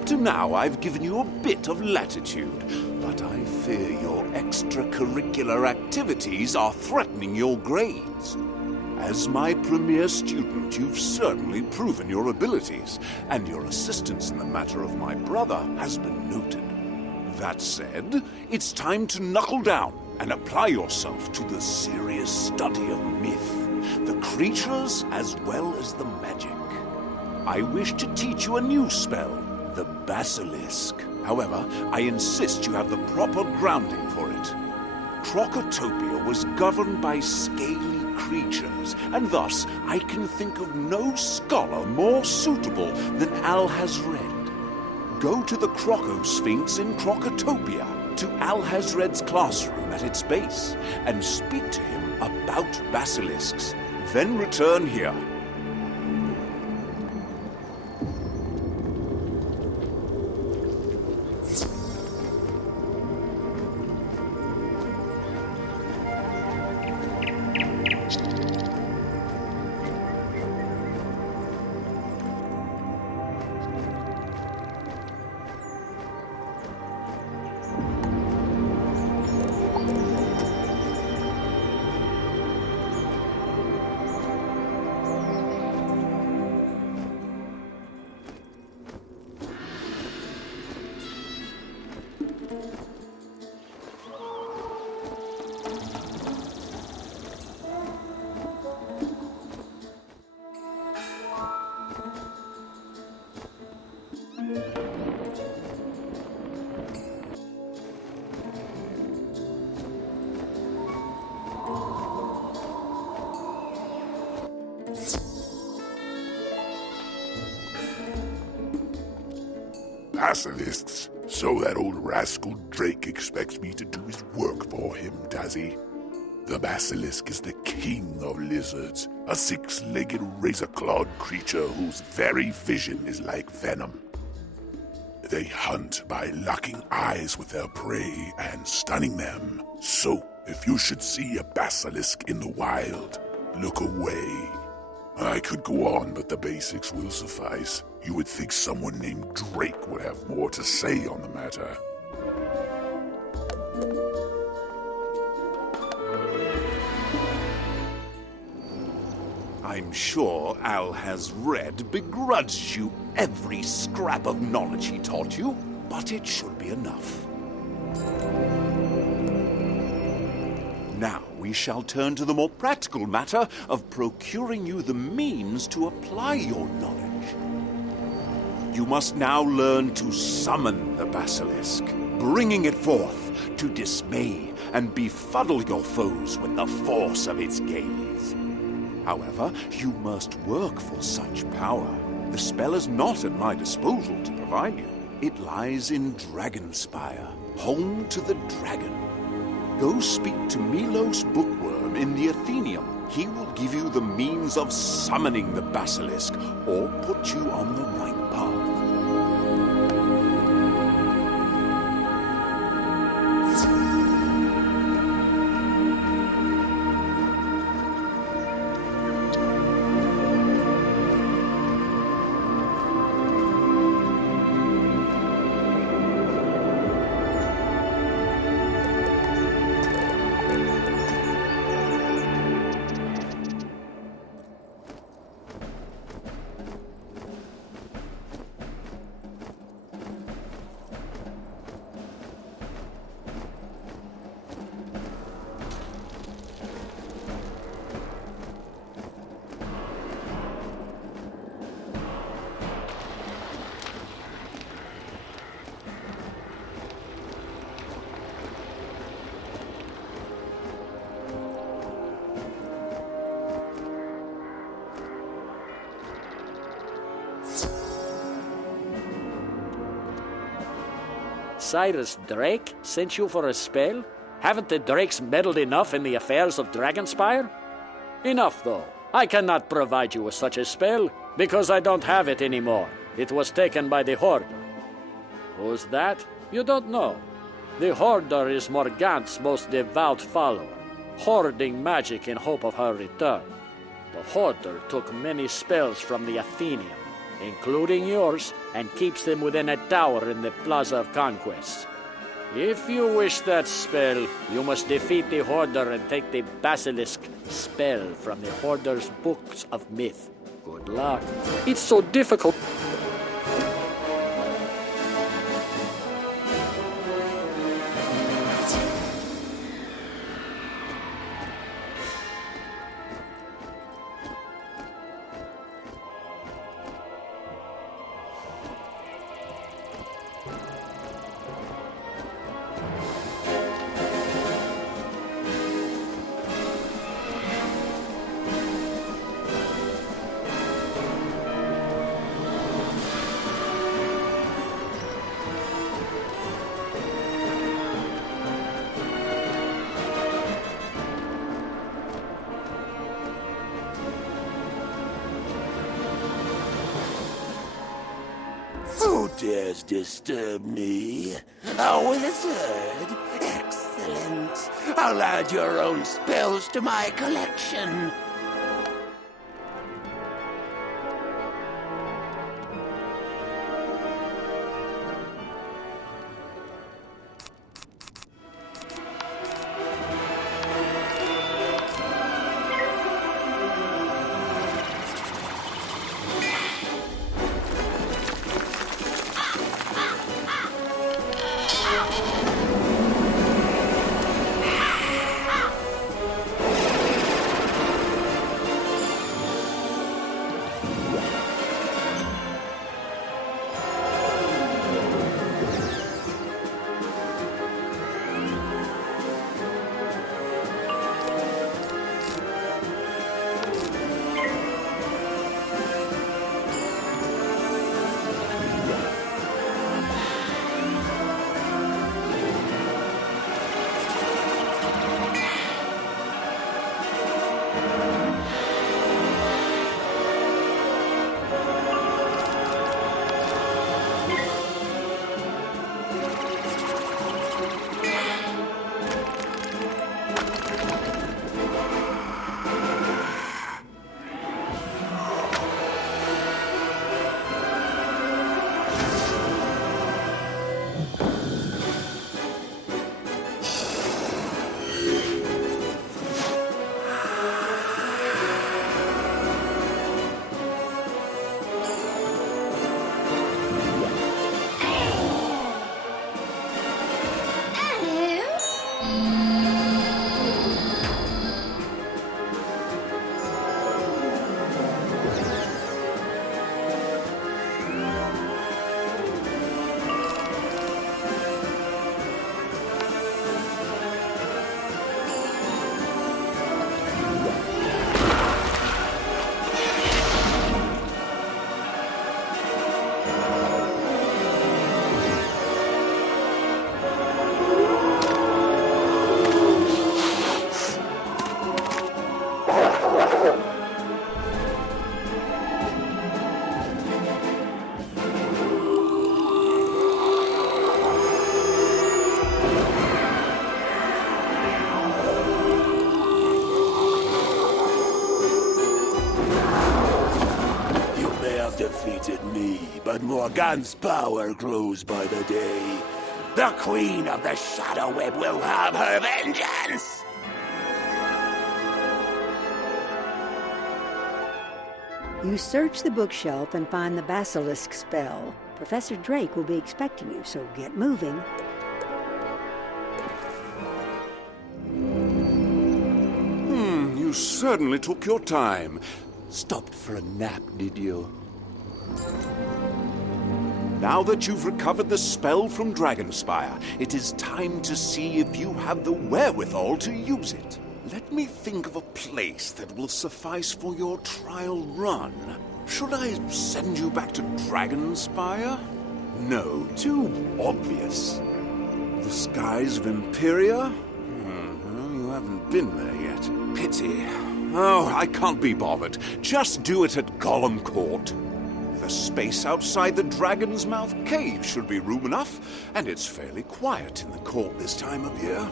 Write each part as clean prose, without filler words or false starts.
Up to now, I've given you a bit of latitude, but I fear your extracurricular activities are threatening your grades. As my premier student, you've certainly proven your abilities, and your assistance in the matter of my brother has been noted. That said, it's time to knuckle down and apply yourself to the serious study of myth, the creatures as well as the magic. I wish to teach you a new spell, the Basilisk. However, I insist you have the proper grounding for it. Crocotopia was governed by scaly creatures, and thus I can think of no scholar more suitable than Alhazred. Go to the Croco-Sphinx in Crocotopia, to Alhazred's classroom at its base, and speak to him about basilisks. Then return here. Basilisks. So that old rascal Drake expects me to do his work for him, does he? The basilisk is the king of lizards, a six-legged razor-clawed creature whose very vision is like venom. They hunt by locking eyes with their prey and stunning them. So, if you should see a basilisk in the wild, look away. I could go on, but the basics will suffice. You would think someone named Drake would have more to say on the matter. I'm sure Alhazred begrudged you every scrap of knowledge he taught you, but it should be enough. Now we shall turn to the more practical matter of procuring you the means to apply your knowledge. You must now learn to summon the basilisk, bringing it forth to dismay and befuddle your foes with the force of its gaze. However, you must work for such power. The spell is not at my disposal to provide you. It lies in Dragonspire, home to the dragon. Go speak to Milos Bookworm in the Athenaeum. He will give you the means of summoning the basilisk or put you on the right path. Cyrus Drake sent you for a spell? Haven't the Drakes meddled enough in the affairs of Dragonspire? Enough, though. I cannot provide you with such a spell, because I don't have it anymore. It was taken by the Hoarder. Who's that? You don't know. The Hoarder is Morgant's most devout follower, hoarding magic in hope of her return. The Hoarder took many spells from the Athenaeum, including yours, and keeps them within a tower in the Plaza of Conquest. If you wish that spell, you must defeat the Hoarder and take the Basilisk spell from the Hoarder's books of myth. Good luck. It's so difficult. Who dares disturb me? A wizard? Excellent. I'll add your own spells to my collection. Defeated me, but Morgan's power grows by the day. The Queen of the Shadow Web will have her vengeance! You search the bookshelf and find the Basilisk spell. Professor Drake will be expecting you, so get moving. You certainly took your time. Stopped for a nap, did you? Now that you've recovered the spell from Dragonspire, it is time to see if you have the wherewithal to use it. Let me think of a place that will suffice for your trial run. Should I send you back to Dragonspire? No, too obvious. The skies of Imperia? You haven't been there yet. Pity. Oh, I can't be bothered. Just do it at Gollum Court. The space outside the Dragon's Mouth Cave should be room enough, and it's fairly quiet in the court this time of year.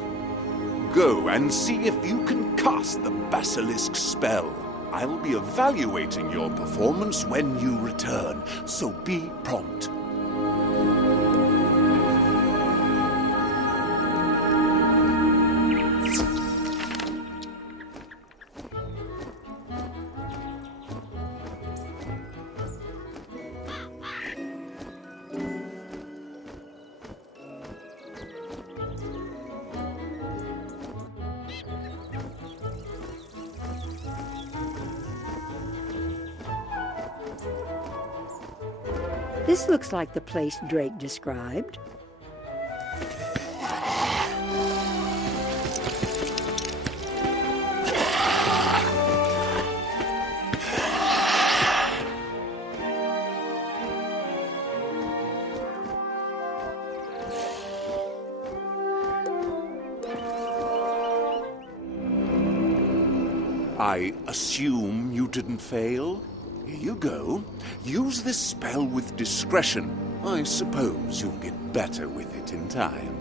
Go and see if you can cast the Basilisk spell. I'll be evaluating your performance when you return, so be prompt. This looks like the place Drake described. I assume you didn't fail? Here you go. Use this spell with discretion. I suppose you'll get better with it in time.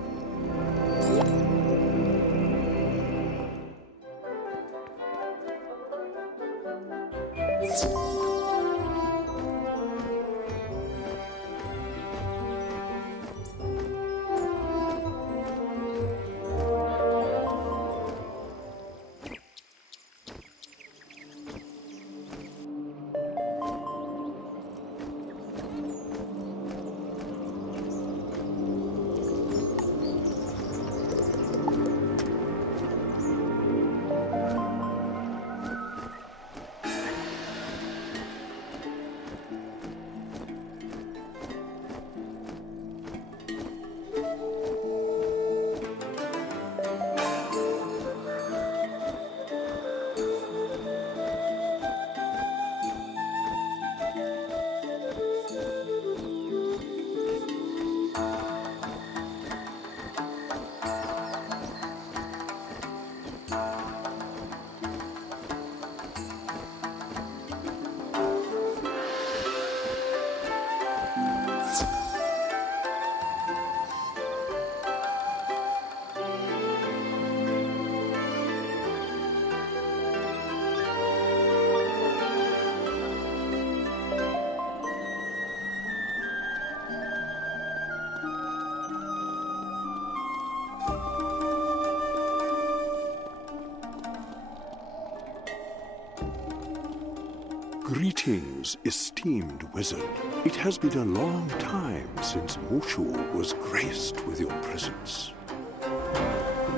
Greetings, esteemed wizard. It has been a long time since Mushu was graced with your presence.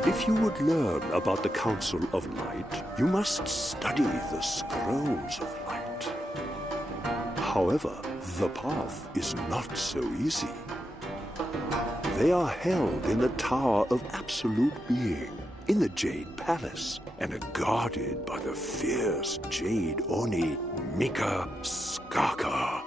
If you would learn about the Council of Light, you must study the Scrolls of Light. However, the path is not so easy. They are held in the Tower of Absolute Being, in the Jade Palace, and are guarded by the fierce Jade Oni Mika Skaka.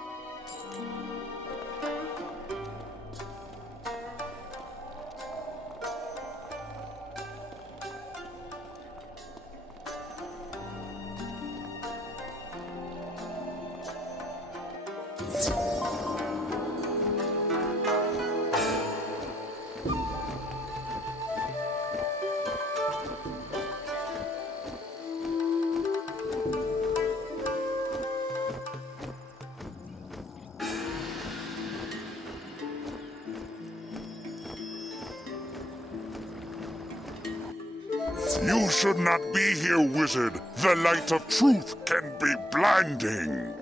You should not be here, wizard. The light of truth can be blinding.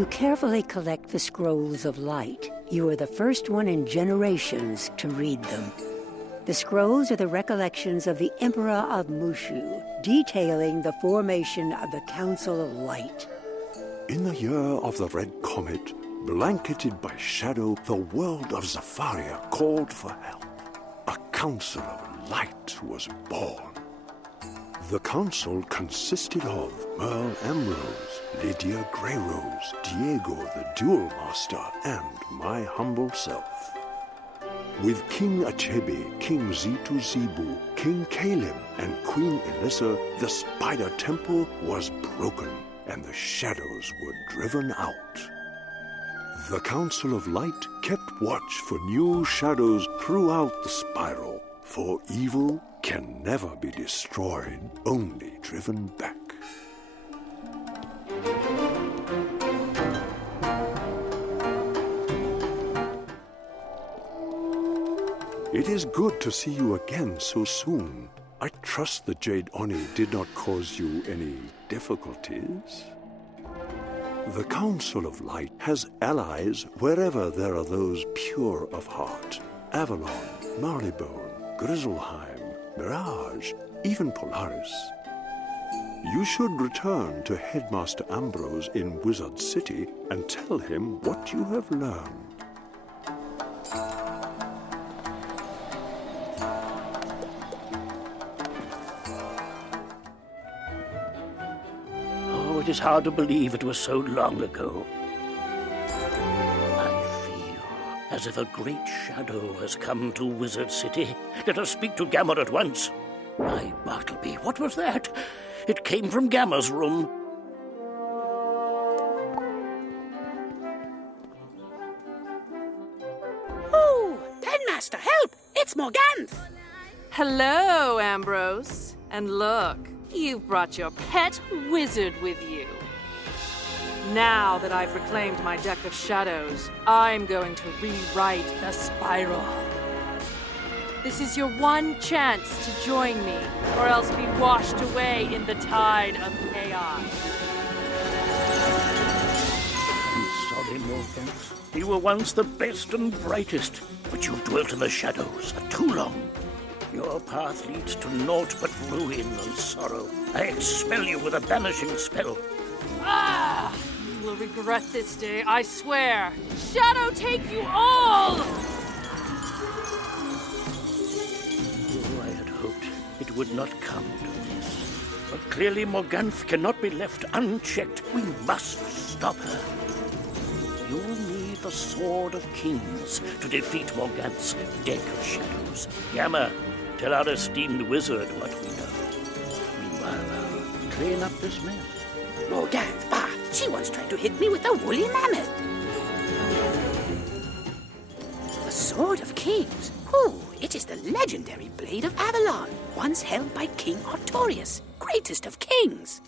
You carefully collect the scrolls of light. You are the first one in generations to read them. The scrolls are the recollections of the Emperor of Mushu, detailing the formation of the Council of Light. In the year of the Red Comet, blanketed by shadow, the world of Zafaria called for help. A Council of Light was born. The council consisted of Merle Ambrose, Lydia Greyrose, Diego the Duel Master, and my humble self. With King Achebe, King Zitu Zibu, King Caleb, and Queen Elissa, the Spider Temple was broken, and the shadows were driven out. The Council of Light kept watch for new shadows throughout the spiral, for evil can never be destroyed, only driven back. It is good to see you again so soon. I trust the Jade Oni did not cause you any difficulties. The Council of Light has allies wherever there are those pure of heart. Avalon, Marleybone, Grizzleheim, Mirage, even Polaris. You should return to Headmaster Ambrose in Wizard City and tell him what you have learned. Oh, it is hard to believe it was so long ago. I feel as if a great shadow has come to Wizard City. Let us speak to Gamma at once. My Bartleby, what was that? It came from Gamma's room. Oh, Headmaster, help! It's Morganth! Hello, Ambrose. And look, you've brought your pet wizard with you. Now that I've reclaimed my deck of shadows, I'm going to rewrite the spiral. This is your one chance to join me, or else be washed away in the tide of chaos. I'm sorry, Morgan. You were once the best and brightest, but you've dwelt in the shadows for too long. Your path leads to naught but ruin and sorrow. I expel you with a banishing spell. Ah! You will regret this day, I swear. Shadow take you all! I had hoped it would not come to this. But clearly Morganth cannot be left unchecked. We must stop her. You'll need the Sword of Kings to defeat Morganth's deck of shadows. Gamma, tell our esteemed wizard what we know. Meanwhile, I'll clean up this mess. Morganth, she once tried to hit me with a woolly mammoth. The Sword of Kings? Oh, it is the legendary Blade of Avalon, once held by King Artorius, greatest of kings.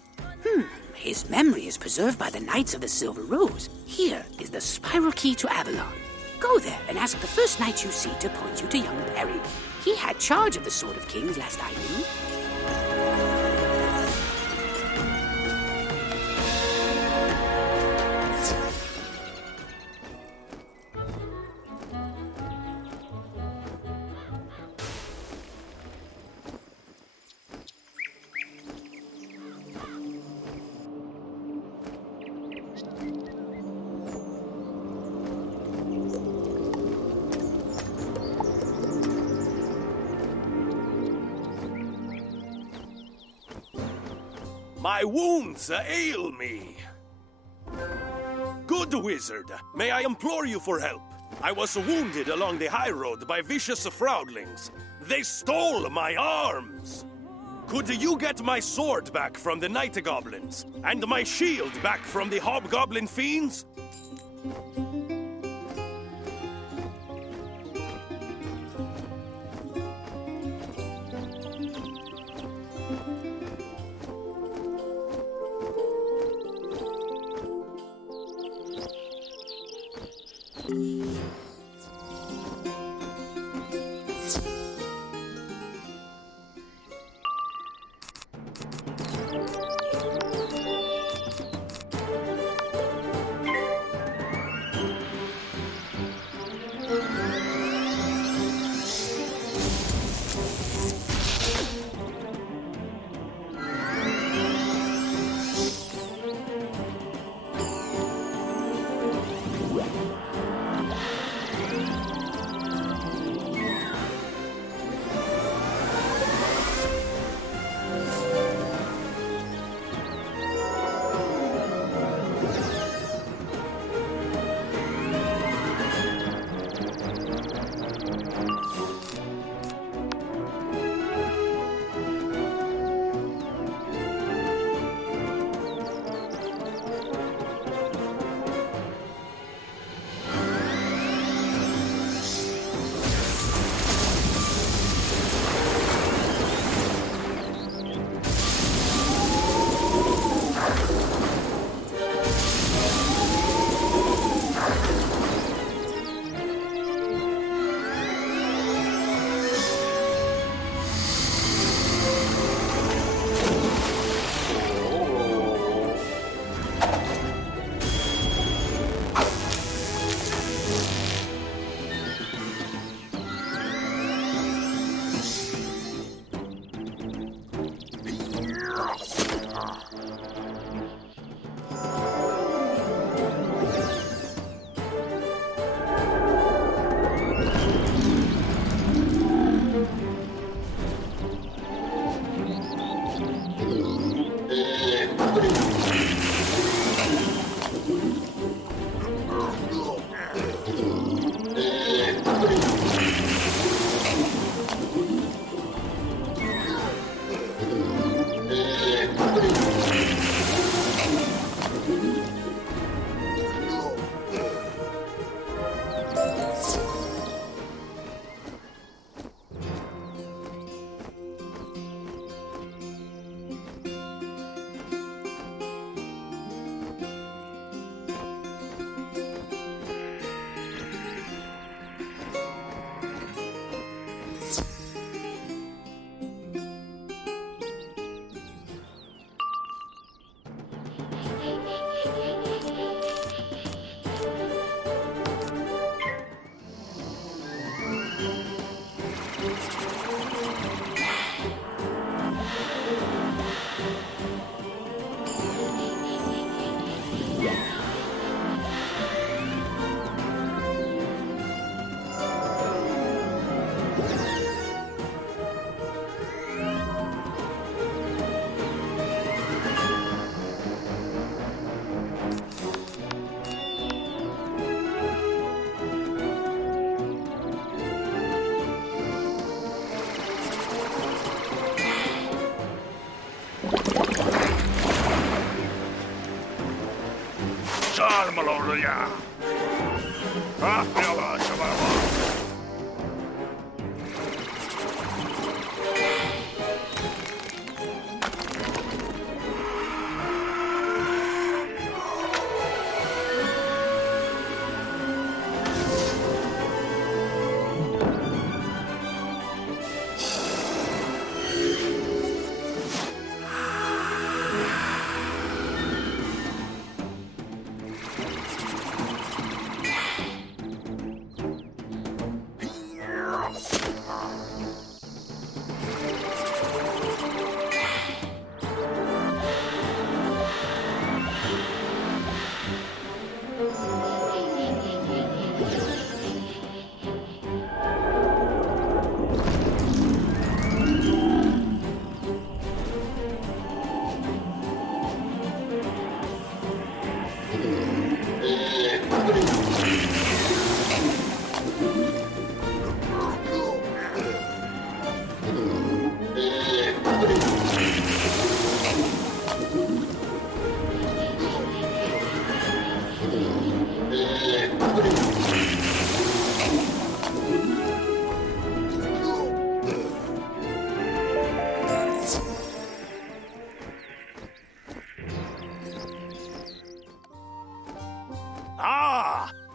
His memory is preserved by the Knights of the Silver Rose. Here is the spiral key to Avalon. Go there and ask the first knight you see to point you to young Perry. He had charge of the Sword of Kings last I knew. My wounds ail me. Good wizard, may I implore you for help? I was wounded along the high road by vicious fraudlings. They stole my arms. Could you get my sword back from the night goblins, and my shield back from the hobgoblin fiends?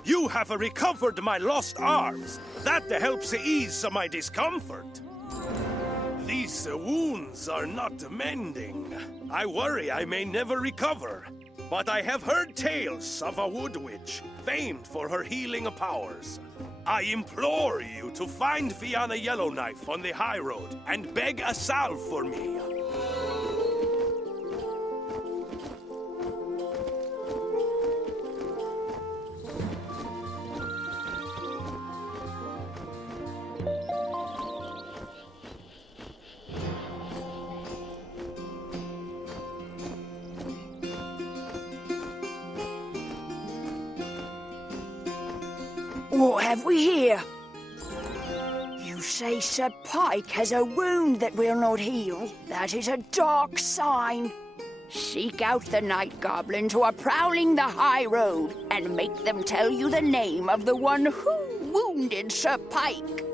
You have recovered my lost arms. That helps ease my discomfort. These wounds are not mending. I worry I may never recover. But I have heard tales of a wood witch, famed for her healing powers. I implore you to find Fianna Yellowknife on the high road and beg a salve for me. What have we here? You say Sir Pike has a wound that will not heal. That is a dark sign. Seek out the night goblins who are prowling the high road and make them tell you the name of the one who wounded Sir Pike.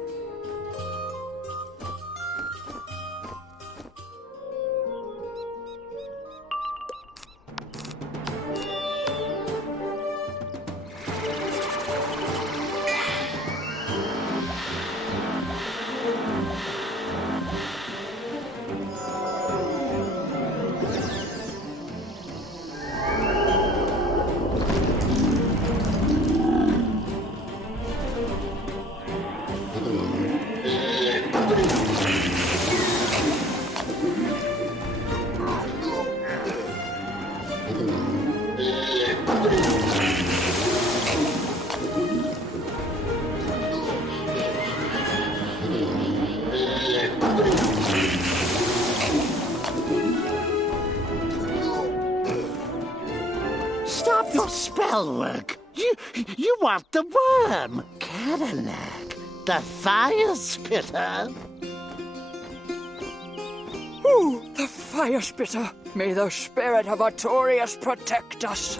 Stop your spell work. You want the worm. Karanak, the fire spitter. Ooh, the fire spitter. May the spirit of Artorias protect us.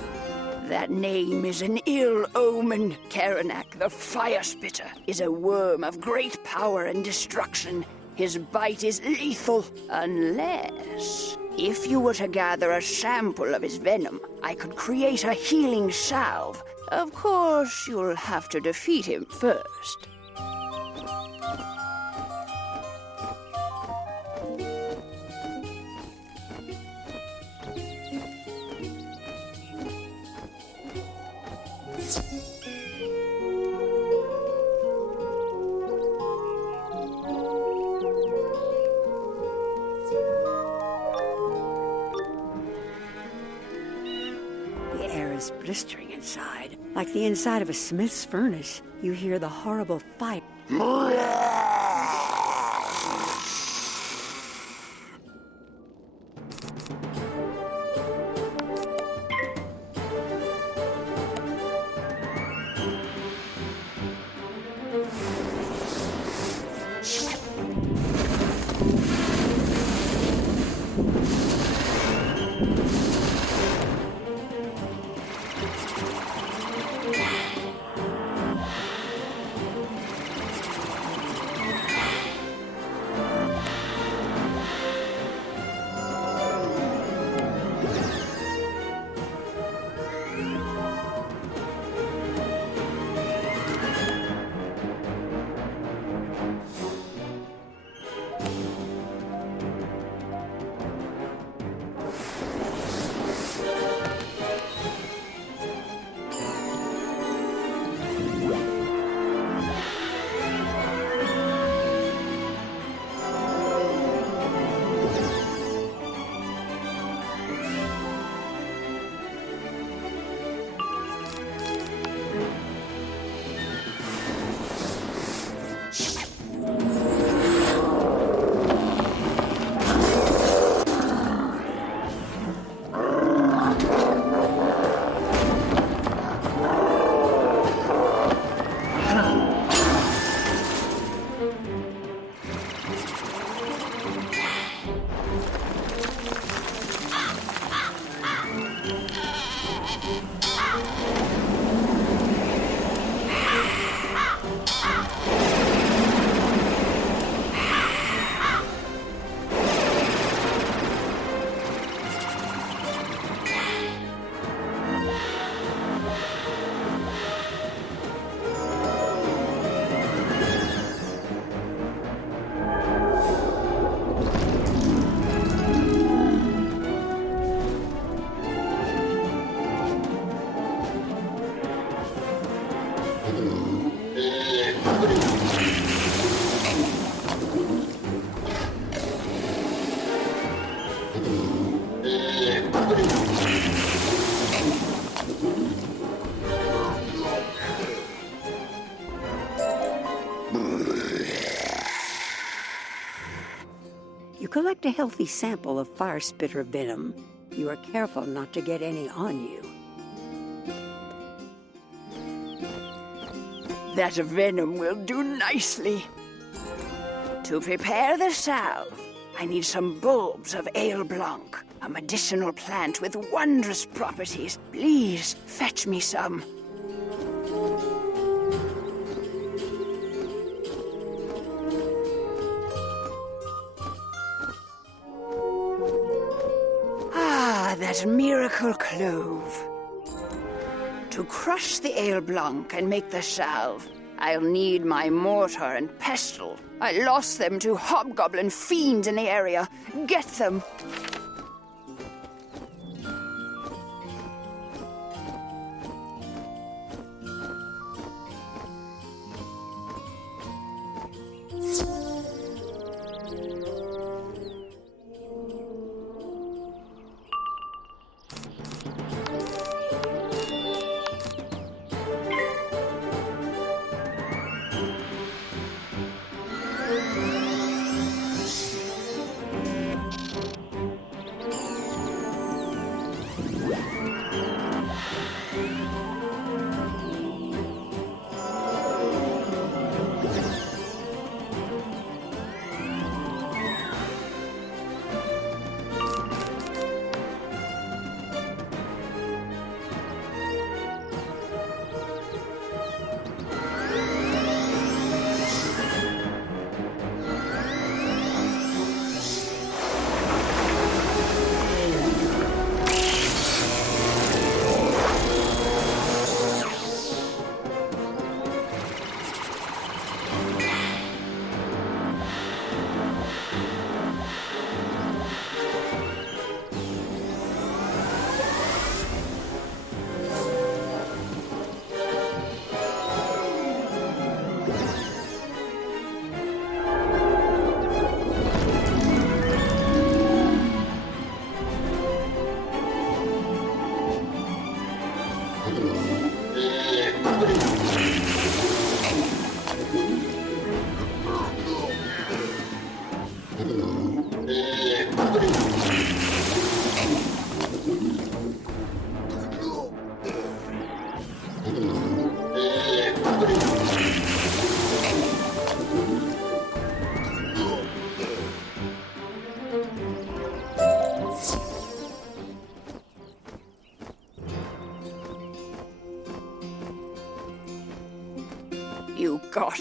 That name is an ill omen. Karanak, the fire spitter, is a worm of great power and destruction. His bite is lethal, unless... If you were to gather a sample of his venom, I could create a healing salve. Of course, you'll have to defeat him first. Blistering inside. Like the inside of a smith's furnace, you hear the horrible fight. You collect a healthy sample of fire spitter venom. You are careful not to get any on you. That venom will do nicely. To prepare the salve, I need some bulbs of ale blanc, a medicinal plant with wondrous properties. Please fetch me some. Ah, that miracle clove. To crush the ale blanc and make the salve, I'll need my mortar and pestle. I lost them to hobgoblin fiends in the area. Get them!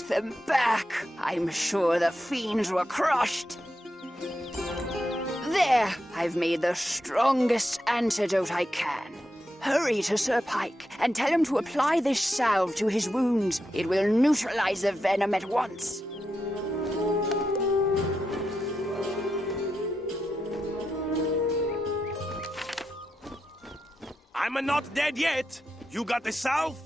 get them back. I'm sure the fiends were crushed. There, I've made the strongest antidote I can. Hurry to Sir Pike and tell him to apply this salve to his wounds. It will neutralize the venom at once. I'm not dead yet. You got the salve?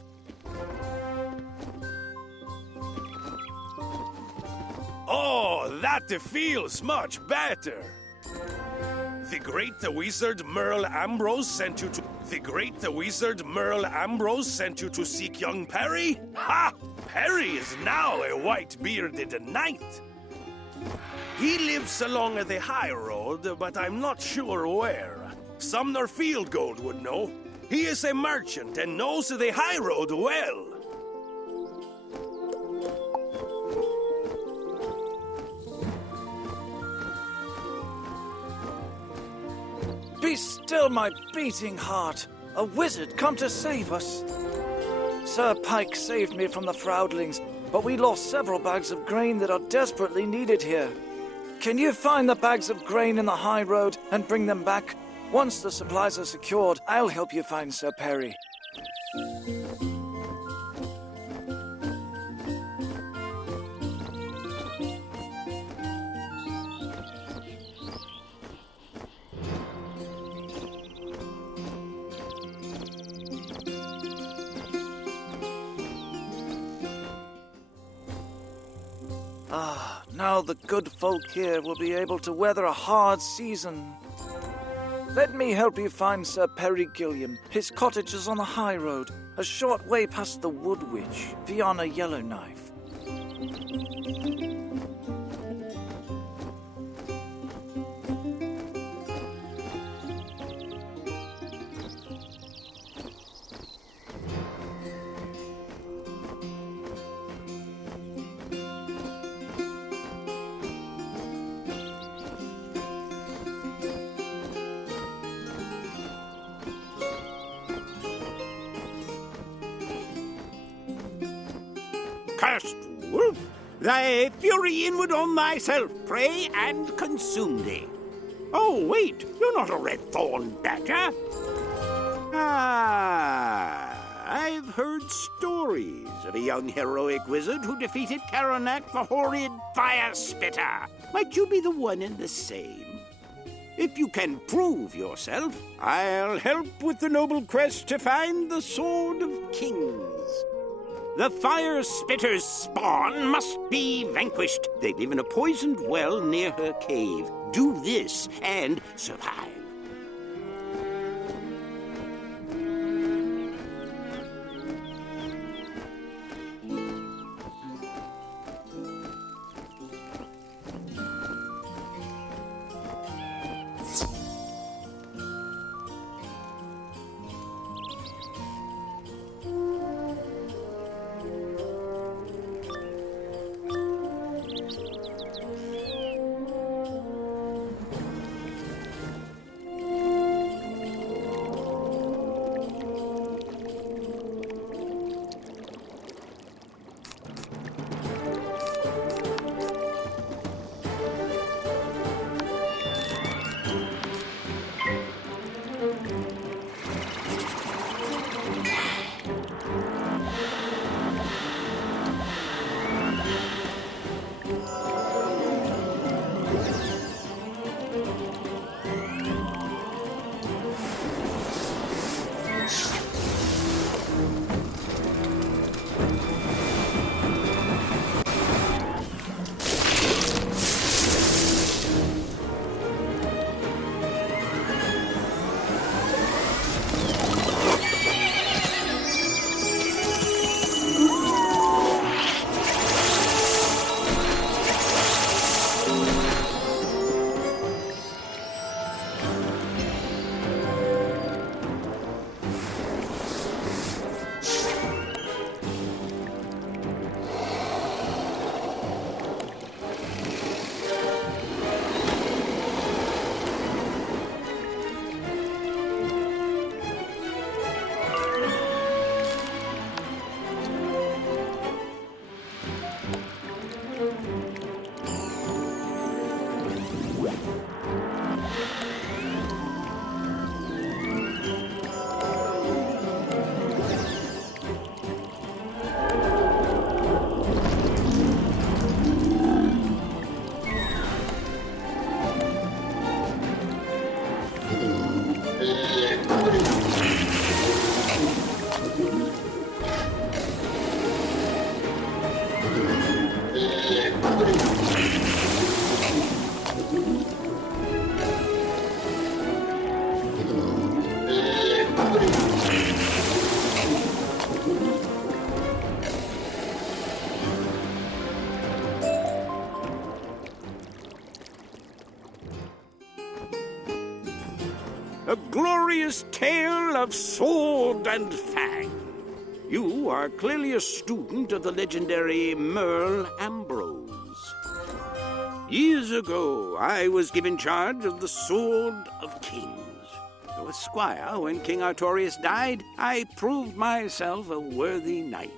Oh, that feels much better. The great wizard Merle Ambrose sent you to... The great wizard Merle Ambrose sent you to seek young Perry? Ha! Perry is now a white-bearded knight. He lives along the high road, but I'm not sure where. Sumner Fieldgold would know. He is a merchant and knows the high road well. Be still, my beating heart. A wizard come to save us. Sir Pike saved me from the Froudlings, but we lost several bags of grain that are desperately needed here. Can you find the bags of grain in the high road and bring them back? Once the supplies are secured, I'll help you find Sir Perry. Now the good folk here will be able to weather a hard season. Let me help you find Sir Perry Gilliam. His cottage is on the high road, a short way past the Wood Witch, Fiona Yellowknife. Cursed wolf, thy fury inward on thyself, prey and consume thee. Oh, wait, you're not a red-thorn badger. I've heard stories of a young heroic wizard who defeated Karanak, the horrid fire spitter. Might you be the one and the same? If you can prove yourself, I'll help with the noble quest to find the Sword of Kings. The fire spitter's spawn must be vanquished. They live in a poisoned well near her cave. Do this and survive. a glorious tale of sword and fang. You are clearly a student of the legendary Merle Ambrose. Years ago, I was given charge of the Sword of Kings. Though a squire, when King Artorius died, I proved myself a worthy knight.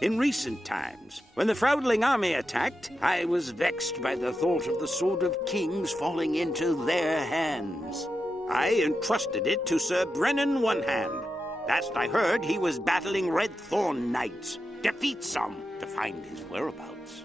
In recent times, when the Froudling army attacked, I was vexed by the thought of the Sword of Kings falling into their hands. I entrusted it to Sir Brennan One-Hand. Last I heard, he was battling Red Thorn Knights. Defeat some to find his whereabouts.